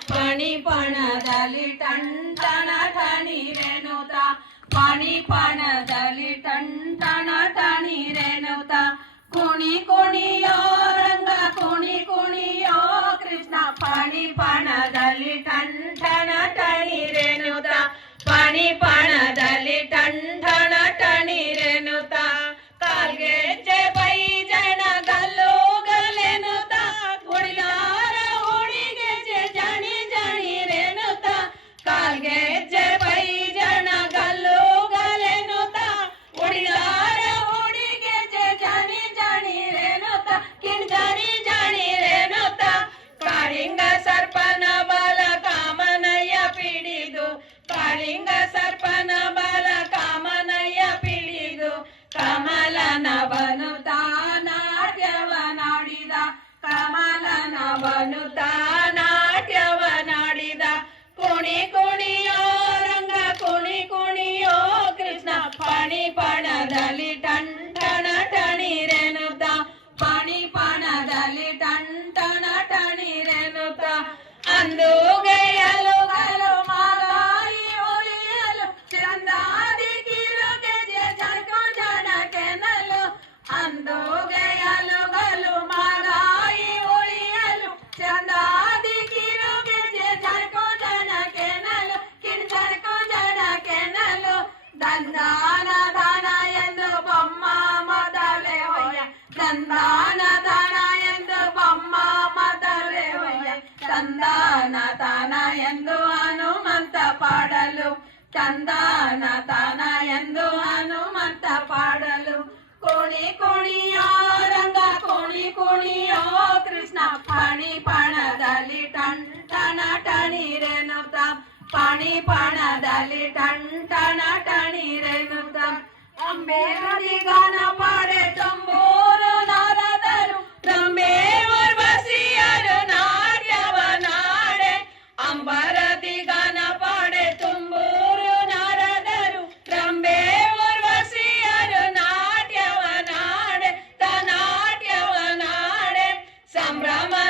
पाणी पण झाली टणटणा ठाणी रेणवता पाणी पण झाली टणटणा ठाणी रेणवता कोणी कोणी ಕಾಳಿಂಗ ಸರ್ಪನ ಬಲ ಕಾಮನಯ್ಯ ಪಿಳಿದು ಕಮಲನವನು ತಾನಾಟ್ಯವನಾಡಿದ ಕಮಲನವನು ತಾನಾಟ್ಯವನಾಡಿದ ಕುಣಿ ಕುಣಿಯೋ ರಂಗ, ಕುಣಿ ಕುಣಿಯೋ ಕೃಷ್ಣ, ಪಣಿ ಪಣದಲ್ಲಿ ಟಂಟಣ ಟಣಿರೆನುತ ಪಣಿ ಪಣದಲ್ಲಿ ಟಂಟಣ ಟಣಿರೆನುತ ಅಂದು తందాన తాన ఎందు బొమ్మ మతరేవయ్య తందాన తాన ఎందు హనుమంత పాడలు తందాన తాన ఎందు హనుమంత పాడలు కోణి కోణియో రంగ కోణి కోణియో కృష్ణ పాణి పాణదలి టన్ టన టణి రేణుత. పాణి పాణదలి టన్ టన టణి రేణుత. అంబేరది గాన పాడే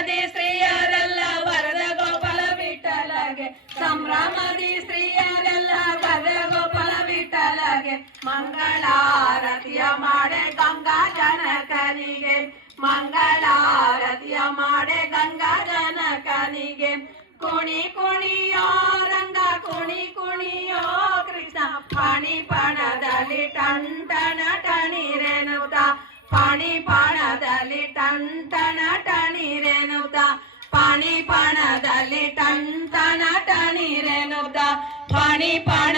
ಸಂಭ್ರಮದಿ ಸ್ತ್ರೀಯರೆಲ್ಲ ವರದ ಗೋಪಾಲ ವಿಠಲಗೆ ಸಂಭ್ರಮದಿ ಸ್ತ್ರೀಯರೆಲ್ಲ ವರದ ಗೋಪಾಲ ವಿಠಲಗೆ ಮಂಗಳಾರತಿಯ ಮಾಡೆ ಗಂಗಾ ಜನಕನಿಗೆ. ಮಂಗಳಾರತಿಯ ಮಾಡೆ ಗಂಗಾ ಜನಕನಿಗೆ. ಕುಣಿ ಕುಣಿಯೋ ರಂಗ, ಕುಣಿ ಕುಣಿಯೋ ಕೃಷ್ಣ. ಪಾಣಿ ಪಣದಲ್ಲಿ ಟಂಟಣ ಟಣಿರೆನುತ. ಪಾಣಿ ಪಣದಲ್ಲಿ ಟಂಟಣ பாட